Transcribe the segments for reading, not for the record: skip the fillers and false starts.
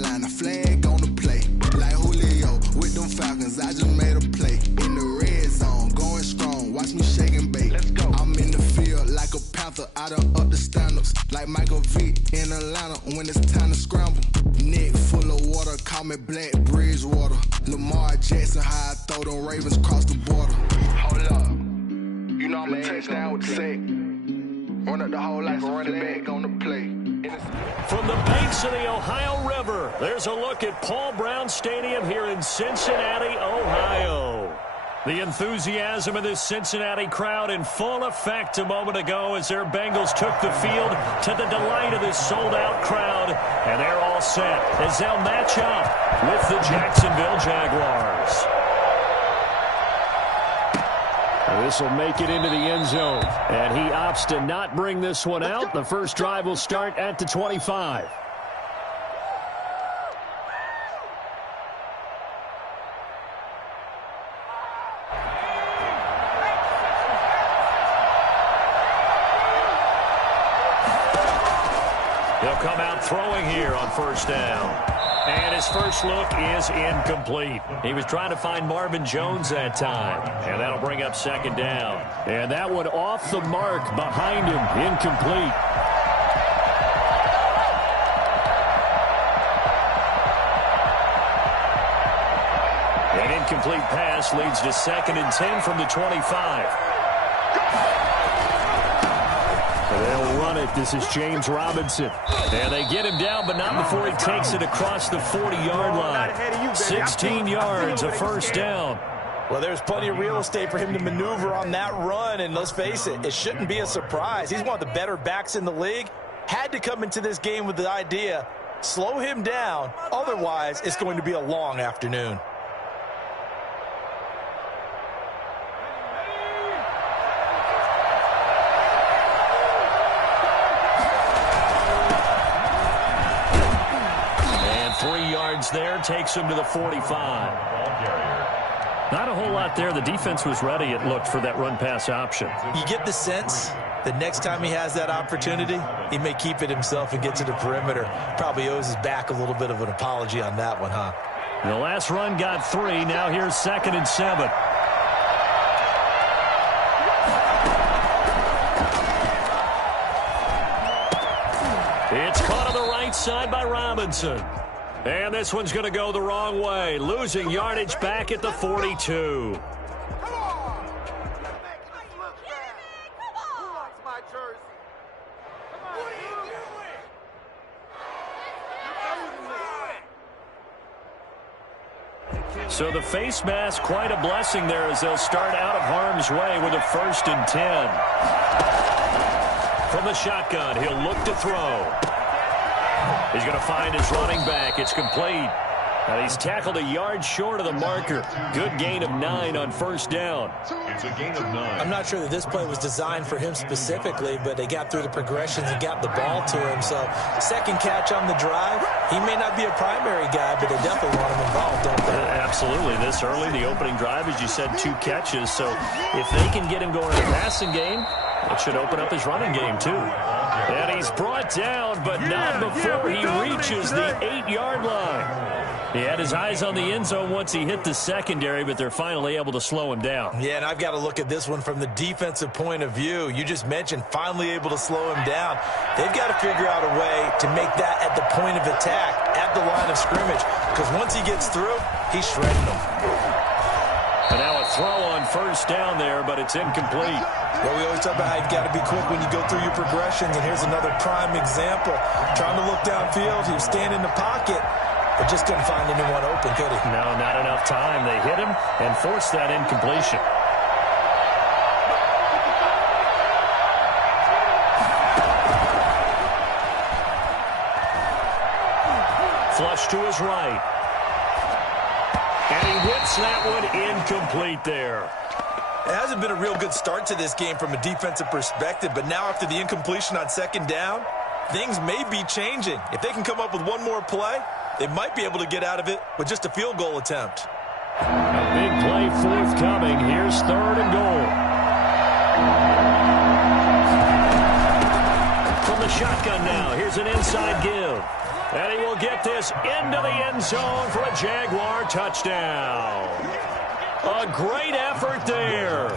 sideline, a flag on the play. Like Julio with them Falcons, I just made a play. In the red zone, going strong, watch me shake and bake. Let's go. I'm in the field like a panther, I done up the stand-ups. Like Michael Vick in Atlanta when it's time to scramble. Neck full of water, call me Black Bridgewater. Lamar Jackson, how I throw them Ravens across the border. Hold up, you know I'm a touchdown with the sack. Run up the whole life, running back on the play. From the banks of the Ohio River, there's a look at Paul Brown Stadium here in Cincinnati, Ohio. The enthusiasm of this Cincinnati crowd in full effect a moment ago as their Bengals took the field to the delight of this sold-out crowd. And they're all set as they'll match up with the Jacksonville Jaguars. This will make it into the end zone. And he opts to not bring this one out. The first drive will start at the 25. He'll come out throwing here on first down. And his first look is incomplete. He was trying to find Marvin Jones that time. And that'll bring up second down. And that one off the mark behind him. Incomplete. An incomplete pass leads to 2nd and 10 from the 25. They'll run it. This is James Robinson. And they get him down, but not before he takes it across the 40-yard line. 16 yards, a first down. Well, there's plenty of real estate for him to maneuver on that run, and let's face it, it shouldn't be a surprise. He's one of the better backs in the league. Had to come into this game with the idea, slow him down, otherwise it's going to be a long afternoon. There takes him to the 45. Not a whole lot there. The defense was ready, it looked, for that run-pass option. You get the sense that next time he has that opportunity, he may keep it himself and get to the perimeter. Probably owes his back a little bit of an apology on that one, huh? The last run got 3. Now here's 2nd and 7. It's caught on the right side by Robinson. And this one's going to go the wrong way, losing yardage back at the 42. So the face mask, quite a blessing there as they'll start out of harm's way with a 1st and 10. From the shotgun, he'll look to throw. He's going to find his running back. It's complete. And he's tackled a yard short of the marker. Good gain of 9 on first down. It's a gain of 9. I'm not sure that this play was designed for him specifically, but they got through the progressions and got the ball to him. So second catch on the drive. He may not be a primary guy, but they definitely want him involved, don't they? Absolutely. This early, the opening drive, as you said, 2 catches. So if they can get him going in the passing game, it should open up his running game, too. And he's brought down, but not before he reaches the 8-yard line. He had his eyes on the end zone once he hit the secondary, but they're finally able to slow him down. Yeah, and I've got to look at this one from the defensive point of view. You just mentioned finally able to slow him down. They've got to figure out a way to make that at the point of attack, at the line of scrimmage, because once he gets through, he's shredding them. And now a throw on first down there, but it's incomplete. Well, we always talk about how you've got to be quick when you go through your progressions, and here's another prime example. Trying to look downfield, he was standing in the pocket, but just couldn't find anyone open, could he? No, not enough time. They hit him and forced that incompletion. Flush to his right. And he whips that one incomplete there. It hasn't been a real good start to this game from a defensive perspective, but now after the incompletion on second down, things may be changing. If they can come up with one more play, they might be able to get out of it with just a field goal attempt. A big play forthcoming. Here's 3rd and goal. From the shotgun now, here's an inside give. And he will get this into the end zone for a Jaguar touchdown. A great effort there.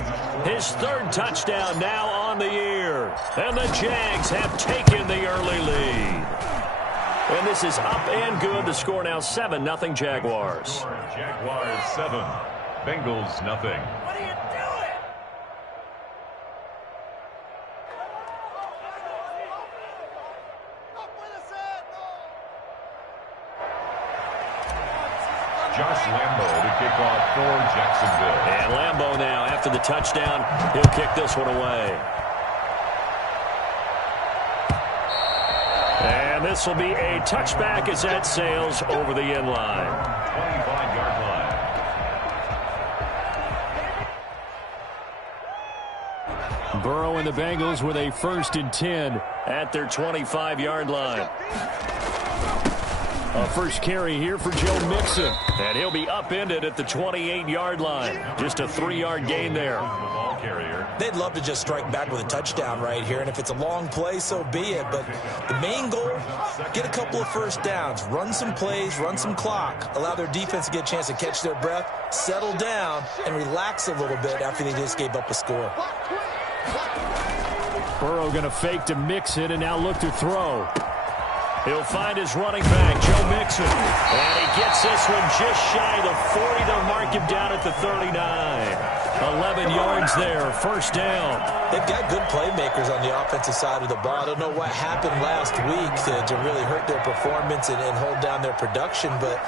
His third touchdown now on the year. And the Jags have taken the early lead. And this is up and good. The score now 7-0 Jaguars. Jaguars 7, Bengals 0. Josh Lambo to kick off for Jacksonville. And Lambo now, after the touchdown, he'll kick this one away. And this will be a touchback as that sails over the end line. 25-yard line. Burrow and the Bengals with a 1st and 10 at their 25-yard line. A first carry here for Joe Mixon. And he'll be upended at the 28-yard line. Just a 3-yard gain there. The ball carrier. They'd love to just strike back with a touchdown right here, and if it's a long play, so be it. But the main goal, get a couple of first downs, run some plays, run some clock, allow their defense to get a chance to catch their breath, settle down, and relax a little bit after they just gave up a score. Burrow going to fake to Mixon and now look to throw. He'll find his running back, Joe Mixon. And he gets this one just shy of the 40. They'll mark him down at the 39. 11 yards there, first down. They've got good playmakers on the offensive side of the ball. I don't know what happened last week to really hurt their performance and hold down their production, but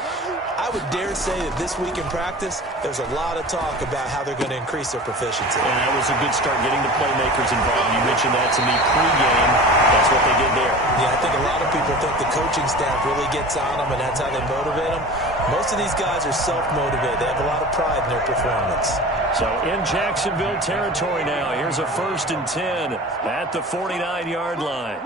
I would dare say that this week in practice, there's a lot of talk about how they're going to increase their proficiency. And that was a good start getting the playmakers involved. You mentioned that to me pregame. That's what they did there. Yeah, I think a lot of people think the coaching staff really gets on them, and that's how they motivate them. Most of these guys are self-motivated. They have a lot of pride in their performance. So in Jacksonville territory now, here's a 1st and 10 at the 49-yard line.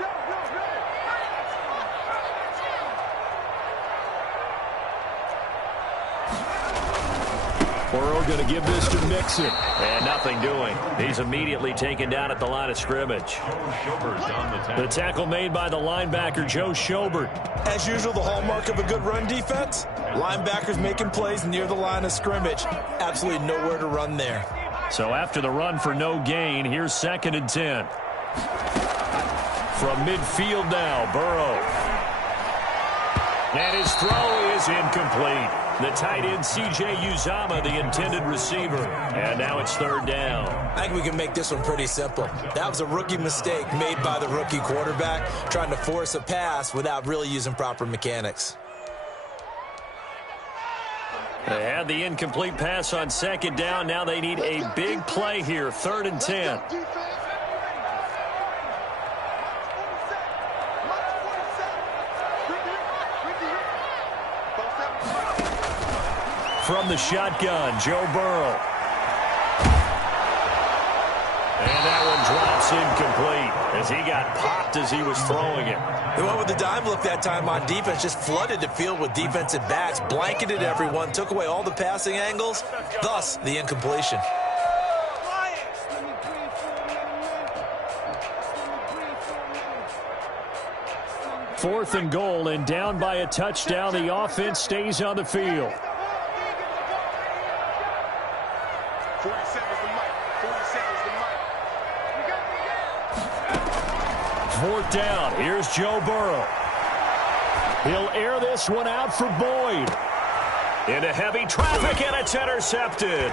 Burrow going to give this to Mixon. And nothing doing. He's immediately taken down at the line of scrimmage. The tackle made by the linebacker, Joe Schobert. As usual, the hallmark of a good run defense, linebackers making plays near the line of scrimmage. Absolutely nowhere to run there. So after the run for no gain, here's 2nd and 10. From midfield now, Burrow. And his throw is incomplete. The tight end, C.J. Uzomah, the intended receiver. And now it's 3rd down. I think we can make this one pretty simple. That was a rookie mistake made by the rookie quarterback, trying to force a pass without really using proper mechanics. They had the incomplete pass on 2nd down. Now they need a big play here, 3rd and 10. From the shotgun, Joe Burrow. And that one drops incomplete as he got popped as he was throwing it. They went with the dime look that time on defense, just flooded the field with defensive backs, blanketed everyone, took away all the passing angles, thus the incompletion. Fourth and goal, and down by a touchdown. The offense stays on the field. 4th down. Here's Joe Burrow. He'll air this one out for Boyd. Into heavy traffic, and it's intercepted.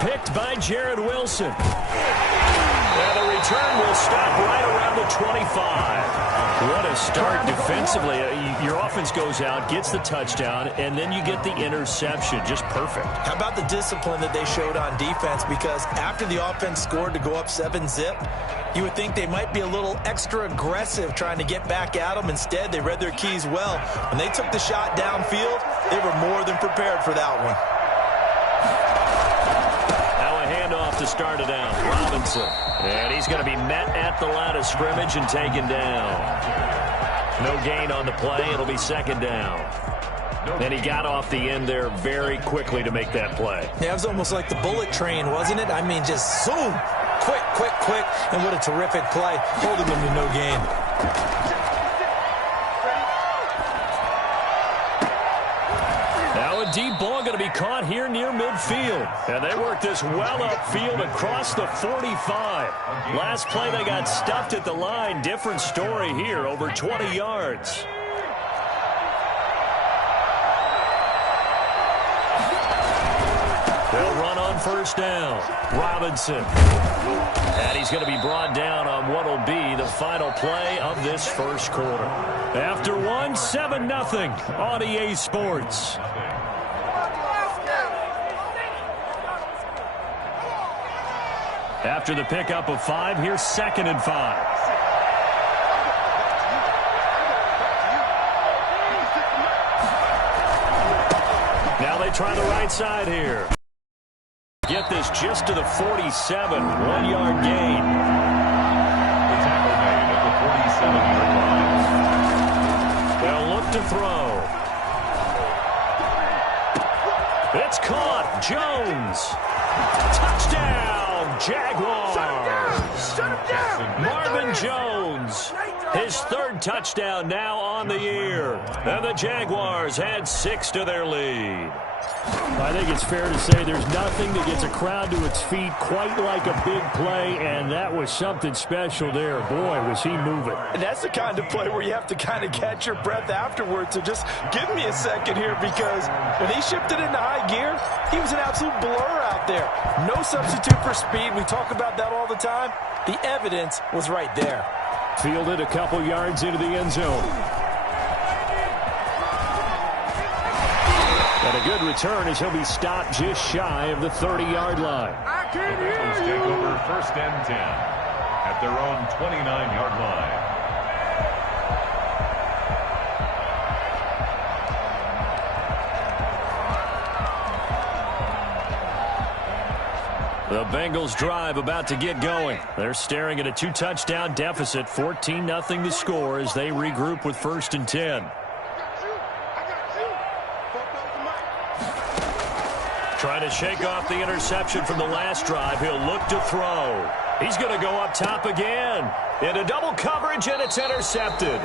Picked by Jared Wilson. And the return will stop right around the 25. What a start defensively. Your offense goes out, gets the touchdown, and then you get the interception. Just perfect. How about the discipline that they showed on defense? Because after the offense scored to go up 7-zip, you would think they might be a little extra aggressive trying to get back at them. Instead, they read their keys well. When they took the shot downfield, they were more than prepared for that one. Now a handoff to start it out. Robinson. And he's going to be met at the line of scrimmage and taken down. No gain on the play. It'll be 2nd down. And he got off the end there very quickly to make that play. Yeah, it was almost like the bullet train, wasn't it? I mean, just zoom. Quick, quick, quick. And what a terrific play, holding them to no gain. a deep ball going to be caught here near midfield. And they work this well upfield across the 45. Last play they got stuffed at the line. Different story here, over 20 yards. They'll run on first down. Robinson. And he's going to be brought down on what will be the final play of this first quarter. After 7-0 on EA Sports. After the pickup of 5, here's 2nd and 5. Now they try the right side here. Get this just to the 47, 1-yard gain. The tackle made at the 47-yard line. They'll look to throw. It's caught. Jones. Touchdown, Jaguars. Marvin Jones. His 3rd touchdown now on the year. And the Jaguars add 6 to their lead. I think it's fair to say there's nothing that gets a crowd to its feet quite like a big play, and that was something special there. Boy, was he moving. And that's the kind of play where you have to kind of catch your breath afterwards. So just give me a second here, because when he shifted into high gear, he was an absolute blur out there. No substitute for speed. We talk about that all the time. The evidence was right there. Fielded a couple yards into the end zone. And a good return as he'll be stopped just shy of the 30-yard line. The Bengals take over 1st and 10 at their own 29-yard line. The Bengals drive about to get going. They're staring at a 2-touchdown deficit, 14-0 the score as they regroup with 1st and 10. Trying to shake off the interception from the last drive. He'll look to throw. He's going to go up top again. Into double coverage, and it's intercepted.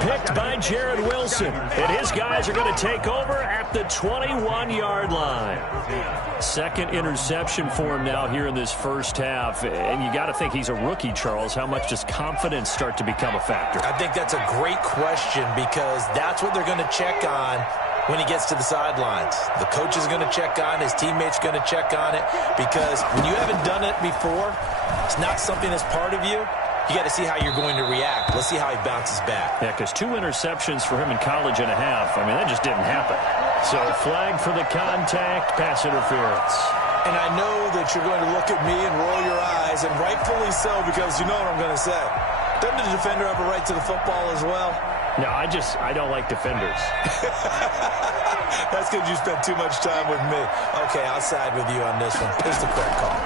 Picked by Jared Wilson. And his guys are going to take over at the 21-yard line. 2nd interception for him now here in this first half. And you got to think he's a rookie, Charles. How much does confidence start to become a factor? I think that's a great question, because that's what they're going to check on when he gets to the sidelines. The coach is going to check on, his teammates going to check on it, because when you haven't done it before, it's not something that's part of you. You got to see how you're going to react. Let's see how he bounces back. Yeah, because 2 interceptions for him in college and a half. I mean, that just didn't happen. So flag for the contact, pass interference. And I know that you're going to look at me and roll your eyes, and rightfully so, because you know what I'm going to say. Doesn't the defender have a right to the football as well? No, I don't like defenders. That's because you spent too much time with me. Okay, I'll side with you on this one. Here's the correct call.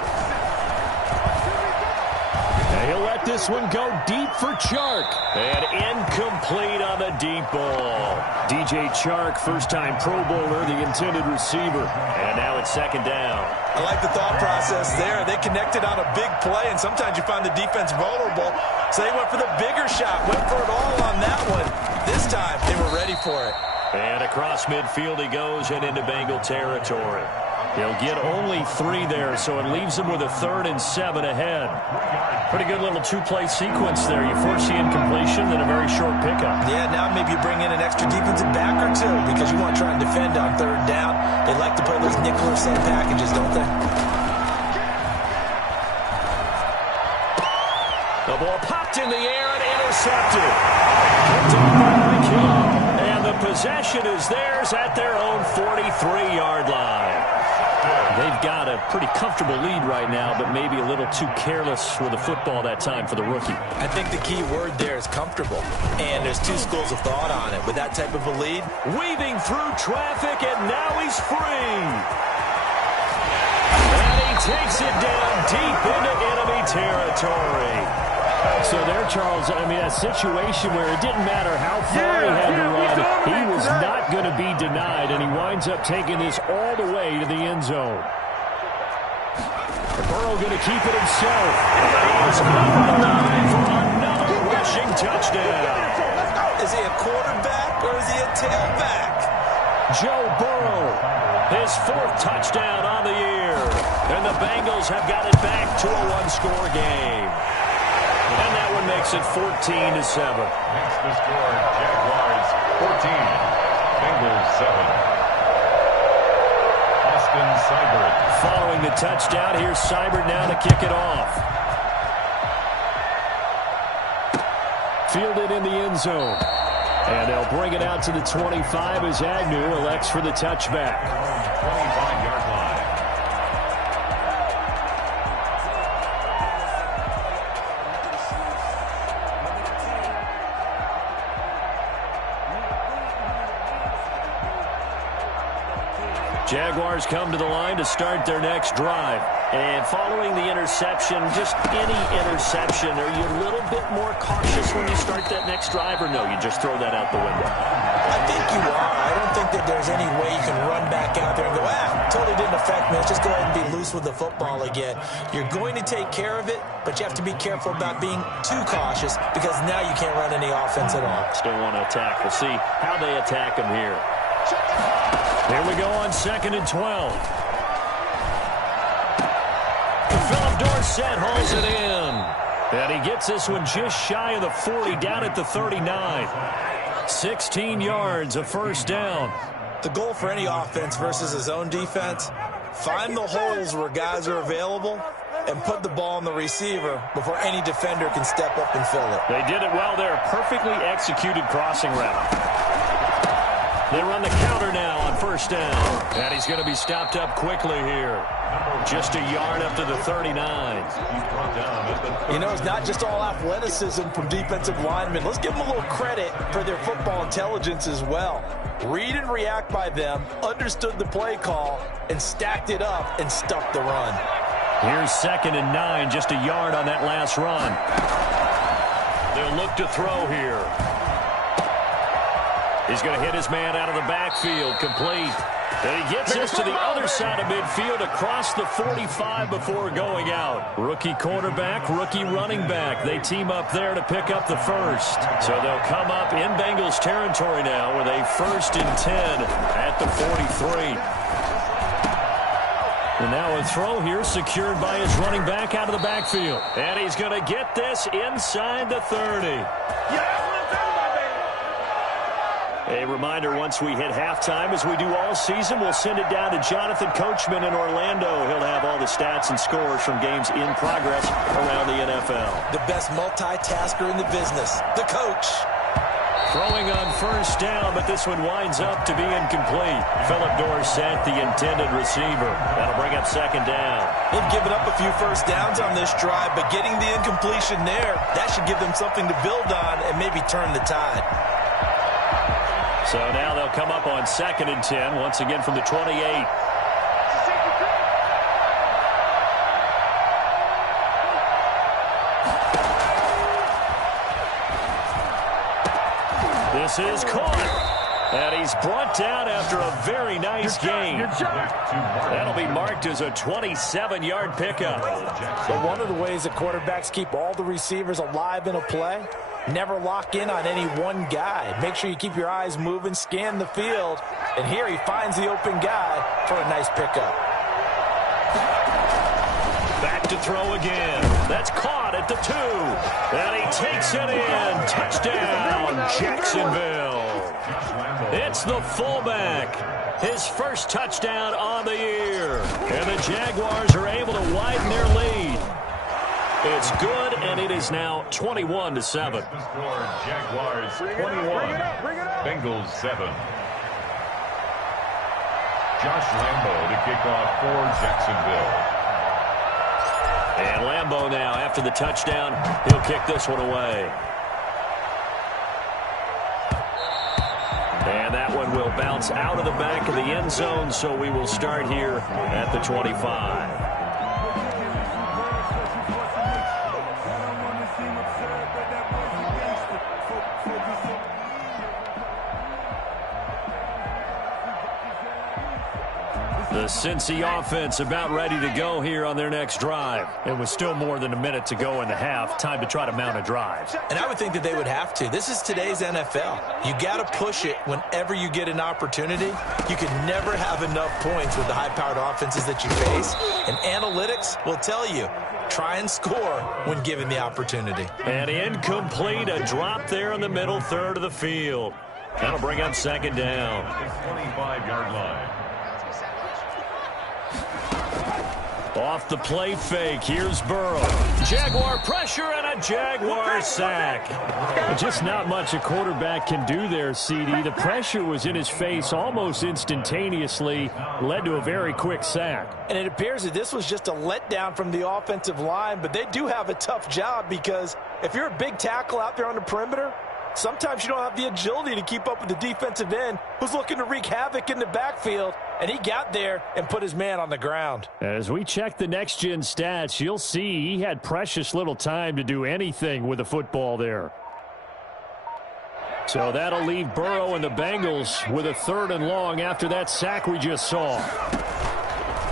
He'll let this one go deep for Chark. And incomplete on the deep ball. DJ Chark, first-time Pro Bowler, the intended receiver. And now it's 2nd down. I like the thought process there. They connected on a big play, and sometimes you find the defense vulnerable. So they went for the bigger shot, went for it all on that one. This time, they were ready for it. And across midfield he goes and into Bengal territory. He'll get only 3 there, so it leaves him with a 3rd and 7 ahead. Pretty good little 2-play sequence there. You force the incompletion, then a very short pickup. Yeah, now maybe you bring in an extra defensive back or 2, because you want to try and defend on 3rd down. They like to play those nickel or sub packages, don't they? The ball popped in the air and intercepted. And the possession is theirs at their own 43-yard line. They've got a pretty comfortable lead right now, but maybe a little too careless with the football that time for the rookie. I think the key word there is comfortable, and there's 2 schools of thought on it. With that type of a lead, weaving through traffic, and now he's free. And he takes it down deep into enemy territory. So there, Charles, I mean, a situation where it didn't matter how far he had to run, he was not going to be denied, and he winds up taking this all the way to the end zone. Burrow going to keep it himself. He's going live for another rushing touchdown. Is he a quarterback or is he a tailback? Joe Burrow, his 4th touchdown on the year. And the Bengals have got it back to a one-score game. And that one makes it 14-7. Makes the score Jaguars 14, Bengals 7. Austin Seibert. Following the touchdown, here's Seibert now to kick it off. Fielded in the end zone. And they'll bring it out to the 25 as Agnew elects for the touchback. 25-yard line. Jaguars come to the line to start their next drive. And following the interception, just any interception, are you a little bit more cautious when you start that next drive, or no, you just throw that out the window? I think you are. I don't think that there's any way you can run back out there and go, totally didn't affect me. Let's just go ahead and be loose with the football again. You're going to take care of it, but you have to be careful about being too cautious because now you can't run any offense at all. Still want to attack. We'll see how they attack him here. Here we go on 2nd and 12. Philip Dorsett hauls it in. And he gets this one just shy of the 40, down at the 39. 16 yards, a first down. The goal for any offense versus his own defense, find the holes where guys are available and put the ball on the receiver before any defender can step up and fill it. They did it well there. Perfectly executed crossing route. They run the counter now on first down. And he's going to be stopped up quickly here. Just a yard up to the 39. You know, it's not just all athleticism from defensive linemen. Let's give them a little credit for their football intelligence as well. Read and react by them, understood the play call, and stacked it up and stuck the run. Here's 2nd and 9, just a yard on that last run. They'll look to throw here. He's going to hit his man out of the backfield, complete. And he gets this to the other side of midfield across the 45 before going out. Rookie quarterback, rookie running back. They team up there to pick up the first. So they'll come up in Bengals territory now with a 1st and 10 at the 43. And now a throw here secured by his running back out of the backfield. And he's going to get this inside the 30. A reminder, once we hit halftime, as we do all season, we'll send it down to Jonathan Coachman in Orlando. He'll have all the stats and scores from games in progress around the NFL. The best multitasker in the business, the coach. Throwing on first down, but this one winds up to be incomplete. Philip Dorsett, the intended receiver. That'll bring up 2nd down. They've given up a few first downs on this drive, but getting the incompletion there, that should give them something to build on and maybe turn the tide. So now they'll come up on 2nd and 10, once again from the 28. This is caught. And he's brought down after a very nice gain. That'll be marked as a 27-yard pickup. But one of the ways that quarterbacks keep all the receivers alive in a play, never lock in on any one guy. Make sure you keep your eyes moving, scan the field. And here he finds the open guy for a nice pickup. Back to throw again. That's caught at the 2. And he takes it in. Touchdown, Jacksonville. It's the fullback. His first touchdown on the year. And the Jaguars are able to widen their lead. It's good, and it is now 21-7. Jaguars 21, Bengals 7. Josh Lambo to kick off for Jacksonville. And Lambo now, after the touchdown, he'll kick this one away. And that one will bounce out of the back of the end zone, so we will start here at the 25. The Cincy offense about ready to go here on their next drive. It was still more than a minute to go in the half. Time to try to mount a drive. And I would think that they would have to. This is today's NFL. You got to push it whenever you get an opportunity. You can never have enough points with the high-powered offenses that you face. And analytics will tell you, try and score when given the opportunity. And incomplete, a drop there in the middle third of the field. That'll bring up second down. 25-yard line. Off the play fake, here's Burrow. Jaguar pressure and a Jaguar sack. Just not much a quarterback can do there, CD. The pressure was in his face almost instantaneously, led to a very quick sack. And it appears that this was just a letdown from the offensive line, but they do have a tough job because if you're a big tackle out there on the perimeter, sometimes you don't have the agility to keep up with the defensive end who's looking to wreak havoc in the backfield, and he got there and put his man on the ground. As we check the next-gen stats, you'll see he had precious little time to do anything with the football there. So that'll leave Burrow and the Bengals with a 3rd and long after that sack we just saw.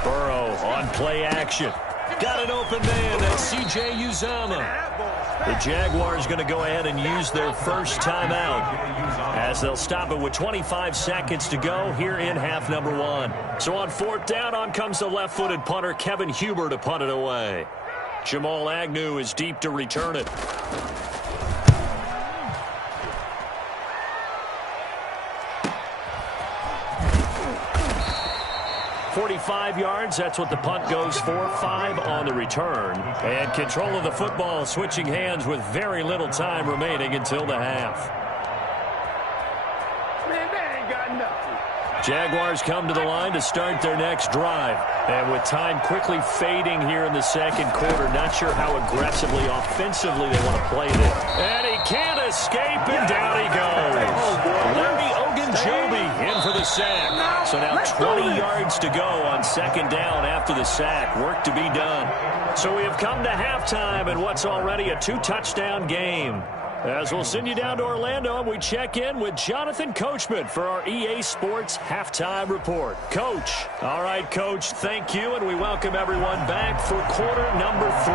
Burrow on play action. Got an open man. That's C.J. Uzomah. The Jaguars going to go ahead and use their first timeout as they'll stop it with 25 seconds to go here in half number 1. So on 4th down, on comes the left-footed punter, Kevin Huber, to punt it away. Jamal Agnew is deep to return it. 45 yards, that's what the punt goes for. 5 on the return. And control of the football switching hands with very little time remaining until the half. Man, they ain't got nothing. Jaguars come to the line to start their next drive. And with time quickly fading here in the second quarter, not sure how aggressively, offensively they want to play this. And he can't escape, and down he goes. Larry Ogunjobi in for the sack. So now 20 yards to go on 2nd down after the sack. Work to be done. So we have come to halftime in what's already a 2-touchdown game. As we'll send you down to Orlando, and we check in with Jonathan Coachman for our EA Sports Halftime Report. Coach. All right, Coach, thank you, and we welcome everyone back for quarter number 3.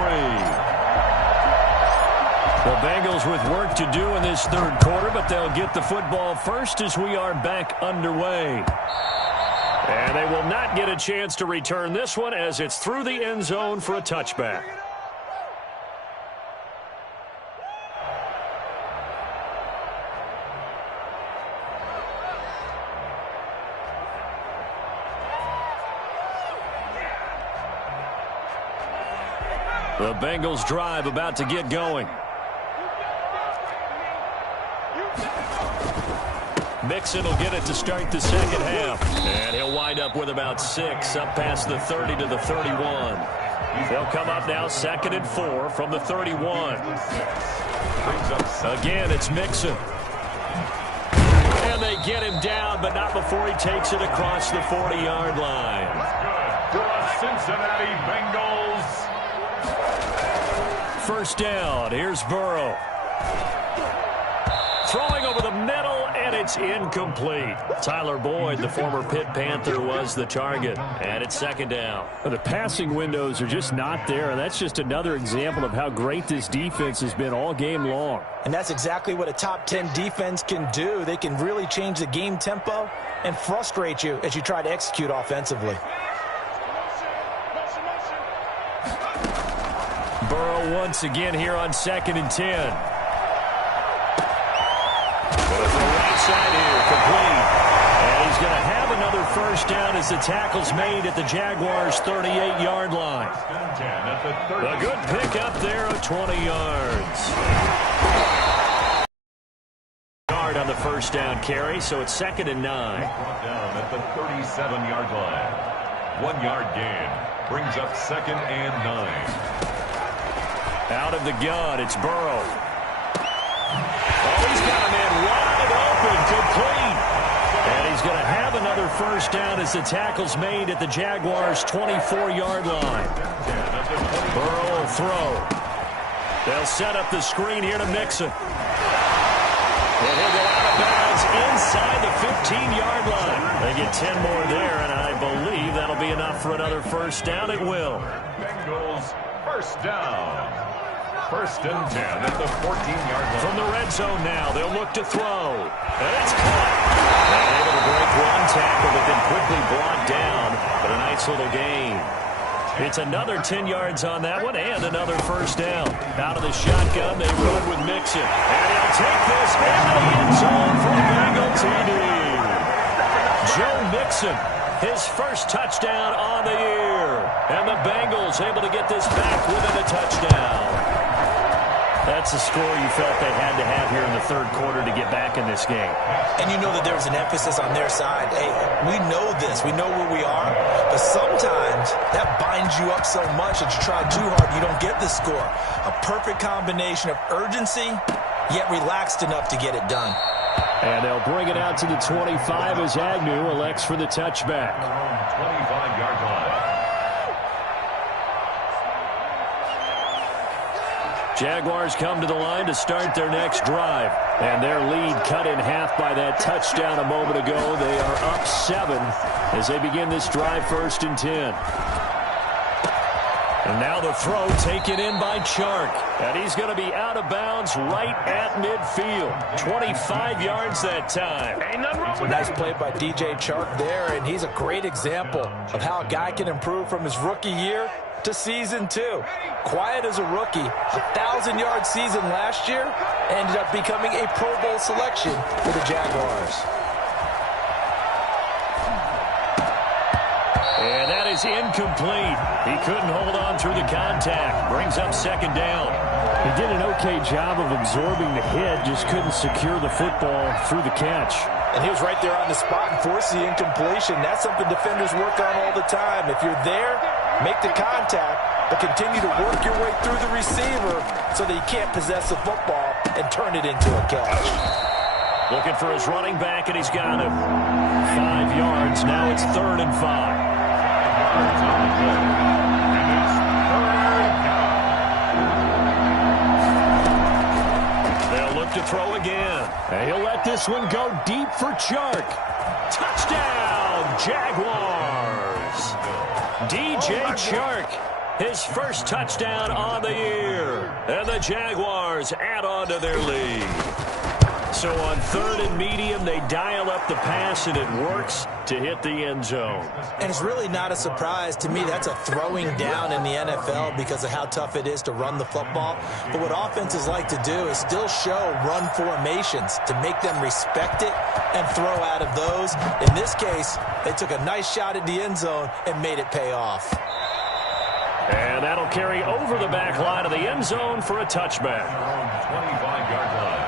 The Bengals with work to do in this 3rd quarter, but they'll get the football first as we are back underway. And they will not get a chance to return this one as it's through the end zone for a touchback. The Bengals drive about to get going. Mixon will get it to start the second half. And he'll wind up with about 6 up past the 30 to the 31. They'll come up now 2nd and 4 from the 31. Again, it's Mixon. And they get him down, but not before he takes it across the 40-yard line. For the Cincinnati Bengals. 1st down. Here's Burrow. Throwing over the middle, and it's incomplete. Tyler Boyd, the former Pitt Panther, was the target. And it's 2nd down. The passing windows are just not there. That's just another example of how great this defense has been all game long. And that's exactly what a top 10 defense can do. They can really change the game tempo and frustrate you as you try to execute offensively. Burrow once again here on 2nd and 10. Side here, complete. And he's going to have another 1st down as the tackle's made at the Jaguars' 38-yard line. A good pick up there of 20 yards. Yard on the 1st down carry, so it's 2nd and 9. Down at the 37-yard line. 1-yard gain brings up 2nd and 9. Out of the gun, it's Burrow. Oh, he's got a man wide open, complete. And he's going to have another 1st down as the tackle's made at the Jaguars' 24-yard line. Burrow will throw. They'll set up the screen here to Mixon. And he'll go out of bounds inside the 15-yard line. They get 10 more there, and I believe that'll That'll be enough for another first down. It will. Bengals first down. First and 10 at the 14-yard line. From the red zone now, they'll look to throw. And it's caught. And able to break one tackle, but then quickly brought down. But a nice little gain. It's another 10 yards on that one and another first down. Out of the shotgun, they run with Mixon. And he'll take this into the end zone for a Bengals TD. Joe Mixon, his first touchdown on the year. And the Bengals able to get this back within a touchdown. That's the score you felt they had to have here in the third quarter to get back in this game. And you know that there was an emphasis on their side. Hey, we know this. We know where we are. But sometimes that binds you up so much that you try too hard, you don't get the score. A perfect combination of urgency, yet relaxed enough to get it done. And they'll bring it out to the 25 as Agnew elects for the touchback. 25-yard line. Jaguars come to the line to start their next drive. And their lead cut in half by that touchdown a moment ago. They are up 7 as they begin this drive, 1st and 10. And now the throw taken in by Chark. And he's going to be out of bounds right at midfield. 25 yards that time. Ain't nothing wrong with Nice that. play by DJ Chark there, and he's a great example of how a guy can improve from his rookie year to season 2. Quiet as a rookie, 1,000-yard season last year, ended up becoming a Pro Bowl selection for the Jaguars. And that is incomplete. He couldn't hold on through the contact. Brings up 2nd down. He did an okay job of absorbing the hit, just couldn't secure the football through the catch. And he was right there on the spot and forced the incompletion. That's something defenders work on all the time. If you're there, make the contact, but continue to work your way through the receiver so that he can't possess the football and turn it into a catch. Looking for his running back, and he's got him. 5 yards. Now it's 3rd and 5. They'll look to throw again. And he'll let this one go deep for Chark. Touchdown, Jaguars. DJ Chark, his first touchdown on the year. And the Jaguars add on to their lead. So on 3rd and medium, they dial up the pass, and it works to hit the end zone. And it's really not a surprise. To me, that's a throwing down in the NFL because of how tough it is to run the football. But what offenses like to do is still show run formations to make them respect it and throw out of those. In this case, they took a nice shot at the end zone and made it pay off. And that'll carry over the back line of the end zone for a touchback. 25-yard line.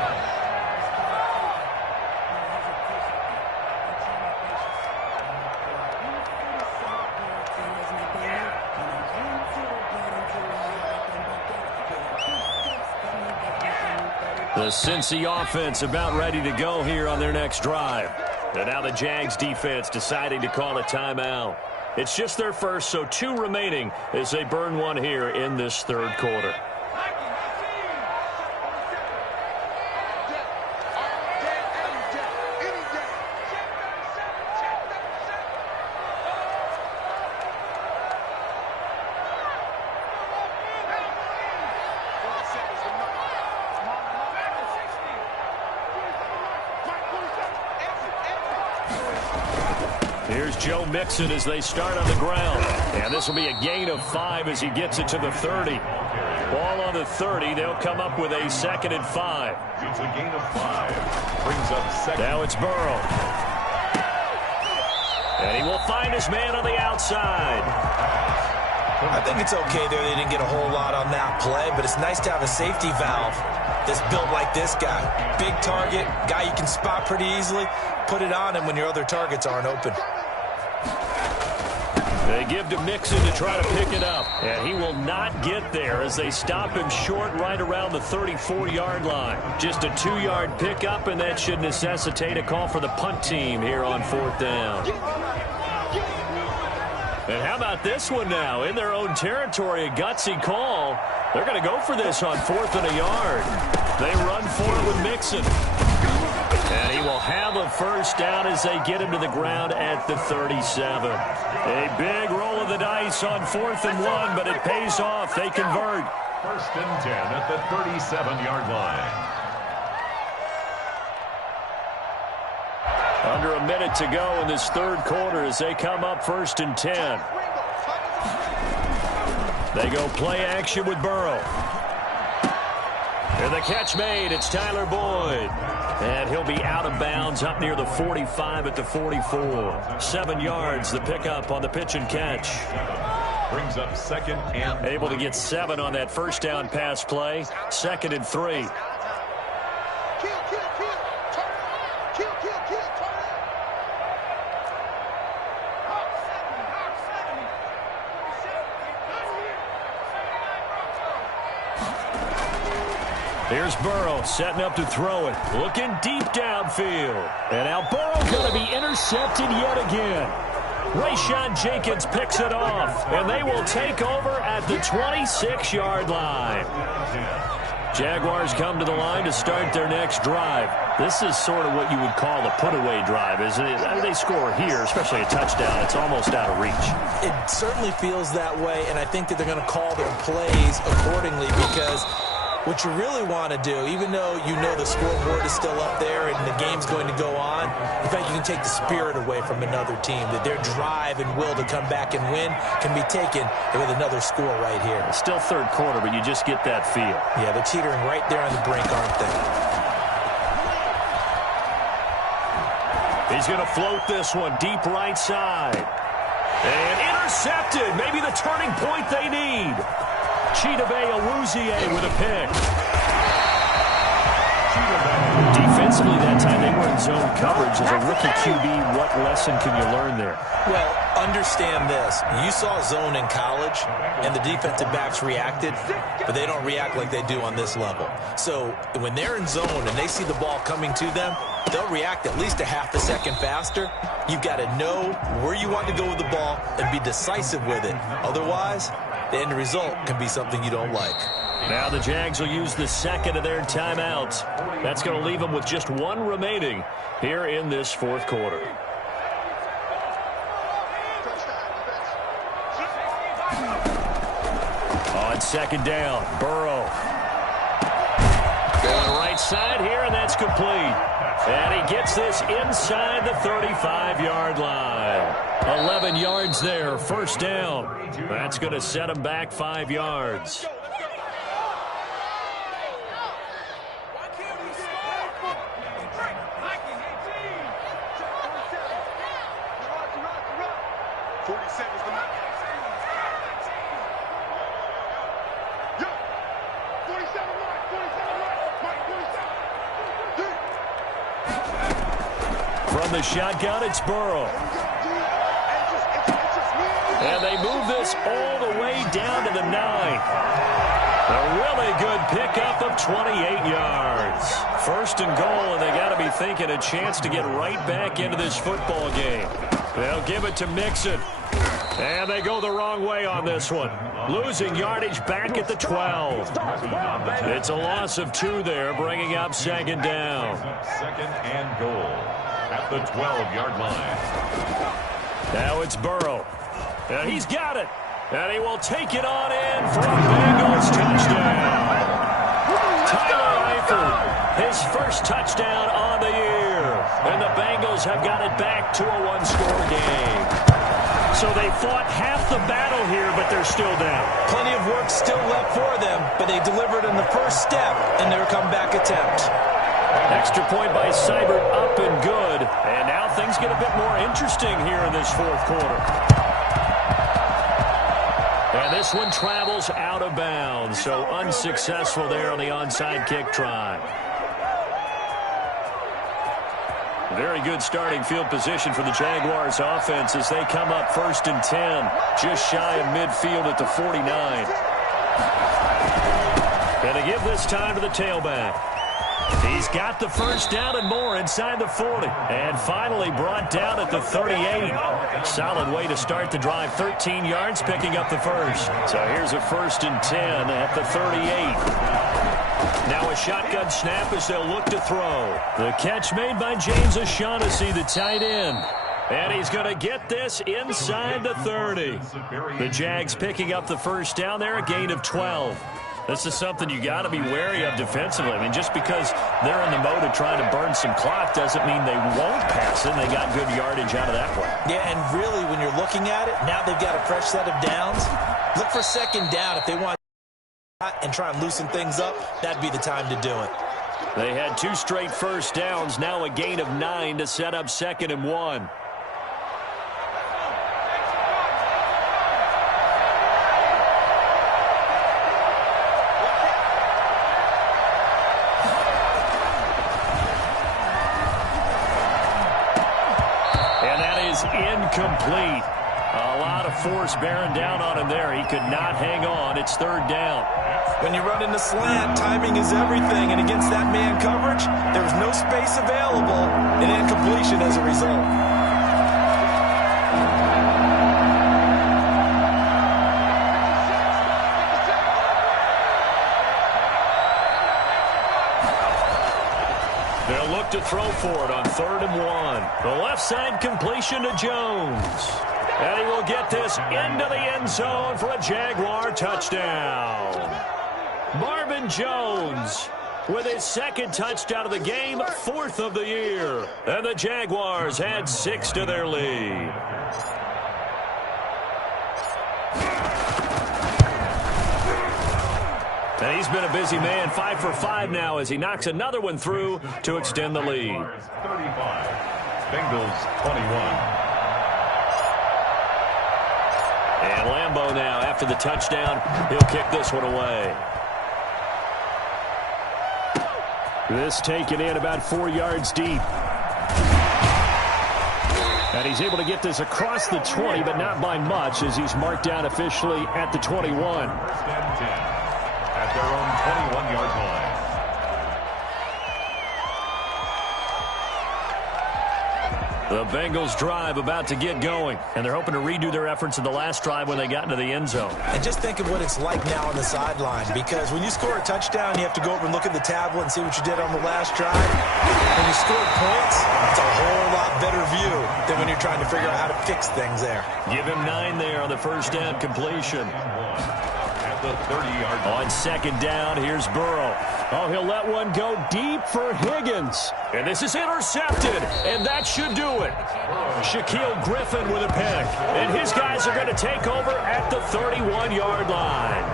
The Cincy offense about ready to go here on their next drive. And now the Jags defense deciding to call a timeout. It's just their first, so 2 remaining as they burn one here in this 3rd quarter. Here's Joe Mixon as they start on the ground. And this will be a gain of 5 as he gets it to the 30. Ball on the 30. They'll come up with a 2nd and 5. It's a gain of 5. Brings up 2nd. Now it's Burrow. And he will find his man on the outside. I think it's okay there. They didn't get a whole lot on that play, but it's nice to have a safety valve that's built like this guy. Big target, guy you can spot pretty easily. Put it on him when your other targets aren't open. They give to Mixon to try to pick it up. And he will not get there as they stop him short right around the 34-yard line. Just a 2-yard pickup, and that should necessitate a call for the punt team here on 4th down. And how about this one now? In their own territory, a gutsy call. They're going to go for this on 4th and a yard. They run for it with Mixon. And he will have a first down as they get him to the ground at the 37. A big roll of the dice on 4th and 1, but it pays off. They convert. 1st and 10 at the 37-yard line. Under a minute to go in this third quarter as they come up 1st and 10. They go play action with Burrow. And the catch made. It's Tyler Boyd. And he'll be out of bounds up near the 45 at the 44. 7 yards, the pickup on the pitch and catch. Brings up 2nd and... Able to get 7 on that first down pass play. 2nd and 3. Here's Burrow setting up to throw it. Looking deep downfield. And now Burrow's going to be intercepted yet again. Rayshawn Jenkins picks it off. And they will take over at the 26-yard line. Jaguars come to the line to start their next drive. This is sort of what you would call a put-away drive, isn't it? I mean, they score here, especially a touchdown. It's almost out of reach. It certainly feels that way, and I think that they're going to call their plays accordingly because what you really want to do, even though you know the scoreboard is still up there and the game's going to go on, in fact, you can take the spirit away from another team, that their drive and will to come back and win can be taken with another score right here. It's still third quarter, but you just get that feel. Yeah, they're teetering right there on the brink, aren't they? He's going to float this one deep right side. And intercepted. Maybe the turning point they need. Chidobe Awuzie with a pick. Defensively that time they were in zone coverage. As a rookie QB, what lesson can you learn there? Well, understand this. You saw zone in college, and the defensive backs reacted, but they don't react like they do on this level. So when they're in zone and they see the ball coming to them, they'll react at least a half a second faster. You've got to know where you want to go with the ball and be decisive with it. Otherwise, the end result can be something you don't like. Now the Jags will use the second of their timeouts. That's going to leave them with just 1 remaining here in this fourth quarter. On 2nd down, Burrow. Going right side here, and that's complete. And he gets this inside the 35-yard line. 11 yards there, first down. That's going to set him back 5 yards. From the shotgun, it's Burrow. And they move this all the way down to the 9. A really good pickup of 28 yards. 1st and goal, and they got to be thinking a chance to get right back into this football game. They'll give it to Mixon. And they go the wrong way on this one. Losing yardage back at the 12. It's a loss of 2 there, bringing up 2nd down. 2nd and goal at the 12-yard line. Now it's Burrow. And he's got it. And he will take it on in for a Bengals touchdown. Tyler Eifert, his first touchdown on the year. And the Bengals have got it back to a 1-score game. So they fought half the battle here, but they're still down. Plenty of work still left for them, but they delivered in the first step in their comeback attempt. Extra point by Seibert, up and good. And now things get a bit more interesting here in this fourth quarter. And this one travels out of bounds, so unsuccessful there on the onside kick try. Very good starting field position for the Jaguars offense as they come up 1st and 10, just shy of midfield at the 49. And they give this time to the tailback. He's got the first down and more inside the 40. And finally brought down at the 38. Solid way to start the drive. 13 yards, picking up the first. So here's a 1st and 10 at the 38. Now a shotgun snap as they'll look to throw. The catch made by James O'Shaughnessy, the tight end. And he's going to get this inside the 30. The Jags picking up the first down there, a gain of 12. This is something you got to be wary of defensively. I mean, just because they're in the mode of trying to burn some clock doesn't mean they won't pass it. They got good yardage out of that one. Yeah, and really, when you're looking at it, now they've got a fresh set of downs. Look for second down if they want and try and loosen things up. That'd be the time to do it. They had 2 straight first downs, now a gain of 9 to set up 2nd and 1. Incomplete. A lot of force bearing down on him there. He could not hang on. It's 3rd down. When you run in the slant, timing is everything. And against that man coverage, there was no space available. And incompletion as a result. They'll look to throw for it on 3rd and 1. The left side completion to Jones. And he will get this into the end zone for a Jaguar touchdown. Marvin Jones with his 2nd touchdown of the game, 4th of the year. And the Jaguars add 6 to their lead. And he's been a busy man, 5 for 5 now as he knocks another one through to extend the lead. 35, Bengals 21. And Lambeau now, after the touchdown, he'll kick this one away. This taken in about 4 yards deep. And he's able to get this across the 20, but not by much as he's marked down officially at the 21. 1st and 10 at their own 21-yard line. The Bengals drive about to get going, and they're hoping to redo their efforts in the last drive when they got into the end zone. And just think of what it's like now on the sideline, because when you score a touchdown, you have to go over and look at the tablet and see what you did on the last drive. When you score points, it's a whole lot better view than when you're trying to figure out how to fix things there. Give him 9 there on the first down completion. At the 30-yard line. On 2nd down, here's Burrow. Oh, he'll let one go deep for Higgins. And this is intercepted, and that should do it. Shaquille Griffin with a pick, and his guys are going to take over at the 31-yard line.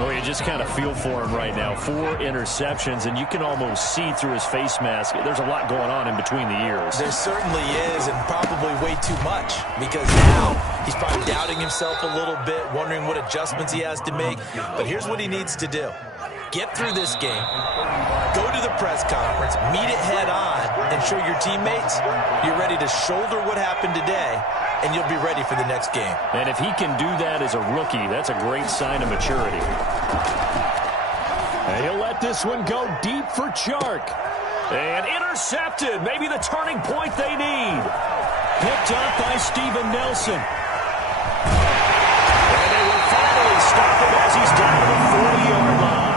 Oh, you just kind of feel for him right now. 4 interceptions, and you can almost see through his face mask. There's a lot going on in between the ears. There certainly is, and probably way too much, because now he's probably doubting himself a little bit, wondering what adjustments he has to make. But here's what he needs to do. Get through this game, go to the press conference, meet it head on, and show your teammates you're ready to shoulder what happened today, and you'll be ready for the next game. And if he can do that as a rookie, that's a great sign of maturity. And he'll let this one go deep for Chark. And intercepted, maybe the turning point they need. Picked up by Steven Nelson. And they will finally stop him as he's down to the 40-yard line.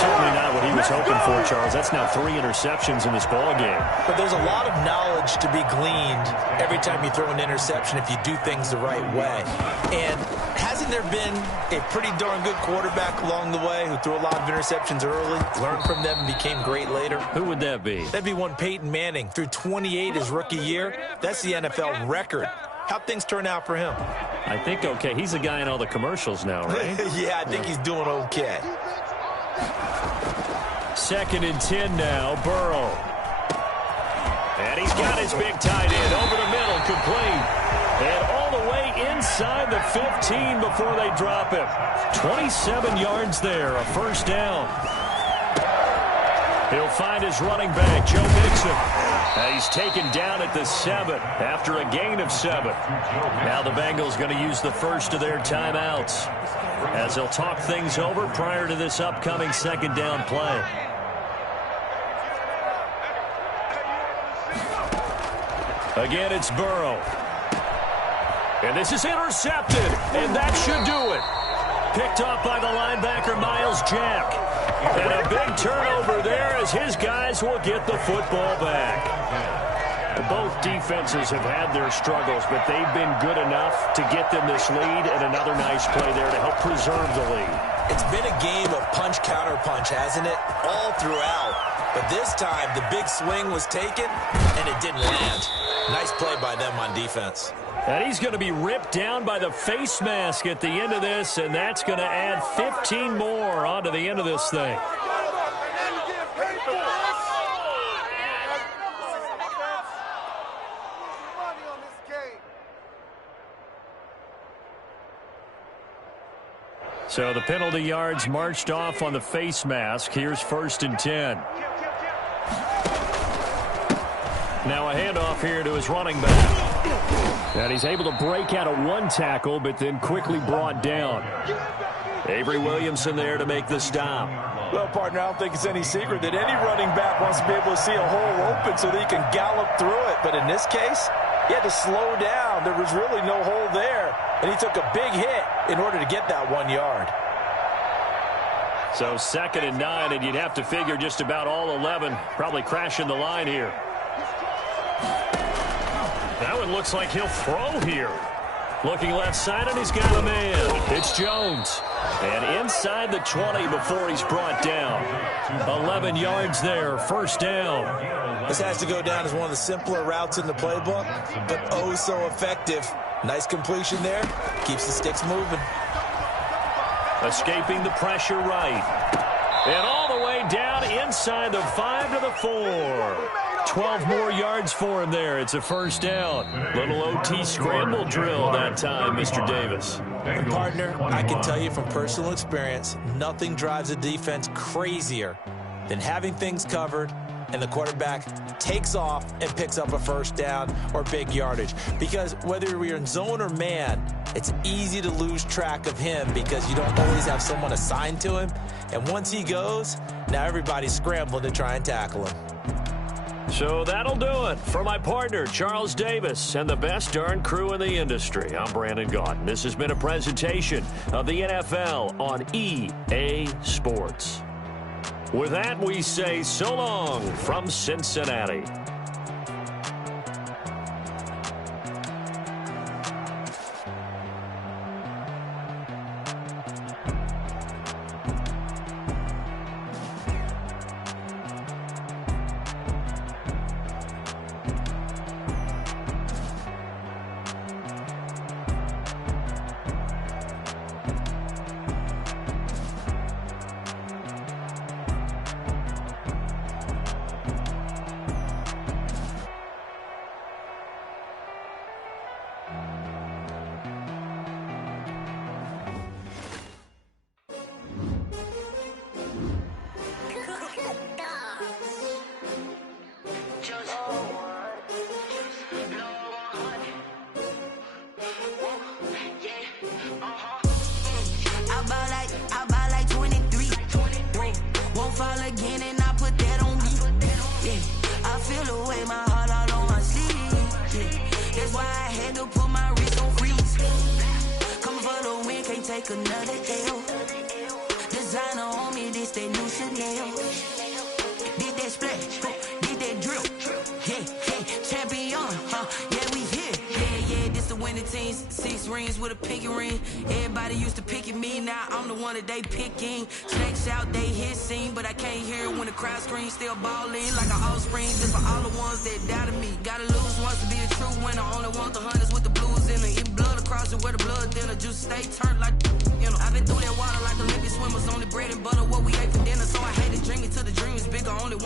Certainly not what he was hoping for, Charles. That's now 3 interceptions in this ballgame. But there's a lot of knowledge to be gleaned every time you throw an interception if you do things the right way. And hasn't there been a pretty darn good quarterback along the way who threw a lot of interceptions early, learned from them, and became great later? Who would that be? That'd be one Peyton Manning. Threw 28 his rookie year. That's the NFL record. How'd things turn out for him? I think okay. He's the guy in all the commercials now, right? Yeah, I think he's doing okay. 2nd and 10 now, Burrow. And he's got his big tight end over the middle, complete. And all the way inside the 15 before they drop him. 27 yards there, a first down. He'll find his running back, Joe Mixon. He's taken down at the 7 after a gain of 7. Now the Bengals going to use the first of their timeouts as they'll talk things over prior to this upcoming 2nd down play. Again, it's Burrow. And this is intercepted, and that should do it. Picked off by the linebacker, Miles Jack. And a big turnover there as his guys will get the football back. Both defenses have had their struggles, but they've been good enough to get them this lead, and another nice play there to help preserve the lead. It's been a game of punch-counter-punch, hasn't it? All throughout. But this time, the big swing was taken, and it didn't land. Nice play by them on defense. And he's going to be ripped down by the face mask at the end of this, and that's going to add 15 more onto the end of this thing. So the penalty yards marched off on the face mask. Here's 1st and 10. Now a handoff here to his running back. And he's able to break out of one tackle, but then quickly brought down. Avery Williamson there to make the stop. Well, partner, I don't think it's any secret that any running back wants to be able to see a hole open so that he can gallop through it. But in this case, he had to slow down. There was really no hole there. And he took a big hit in order to get that 1 yard. So 2nd and 9, and you'd have to figure just about all 11 probably crashing the line here. That one looks like he'll throw here. Looking left side, and he's got a man. It's Jones. And inside the 20 before he's brought down. 11 yards there, 1st down. This has to go down as one of the simpler routes in the playbook, but oh so effective. Nice completion there. Keeps the sticks moving. Escaping the pressure right. And all the way down inside the 5 to the 4. 12 more yards for him there. It's a 1st down. Little OT scramble drill that time, Mr. Davis. And partner, I can tell you from personal experience, nothing drives a defense crazier than having things covered and the quarterback takes off and picks up a 1st down or big yardage. Because whether you're in zone or man, it's easy to lose track of him because you don't always have someone assigned to him. And once he goes, now everybody's scrambling to try and tackle him. So that'll do it for my partner, Charles Davis, and the best darn crew in the industry. I'm Brandon Gaudin. This has been a presentation of the NFL on EA Sports. With that, we say so long from Cincinnati. Another L. Designer on me, this that new Chanel. Did that splash, did that drill. Yeah, champion, yeah, we here. Yeah, this the winning team. 6 rings with a pinky ring. Everybody used to pick at me, now I'm the one that they picking. Snakes out, they hit scene, but I can't hear it when the crowd screams. Still balling like an offspring. This for all the ones that doubted me. Gotta lose once to be a true winner. Only want the hunters with the blues in it. Eat blood across it where the blood dinner. Juice stay turned like, you know. I've been through that water like Olympic swimmers. Only bread and butter what we ate for dinner. So I hate to drink it till the dream is bigger. Only one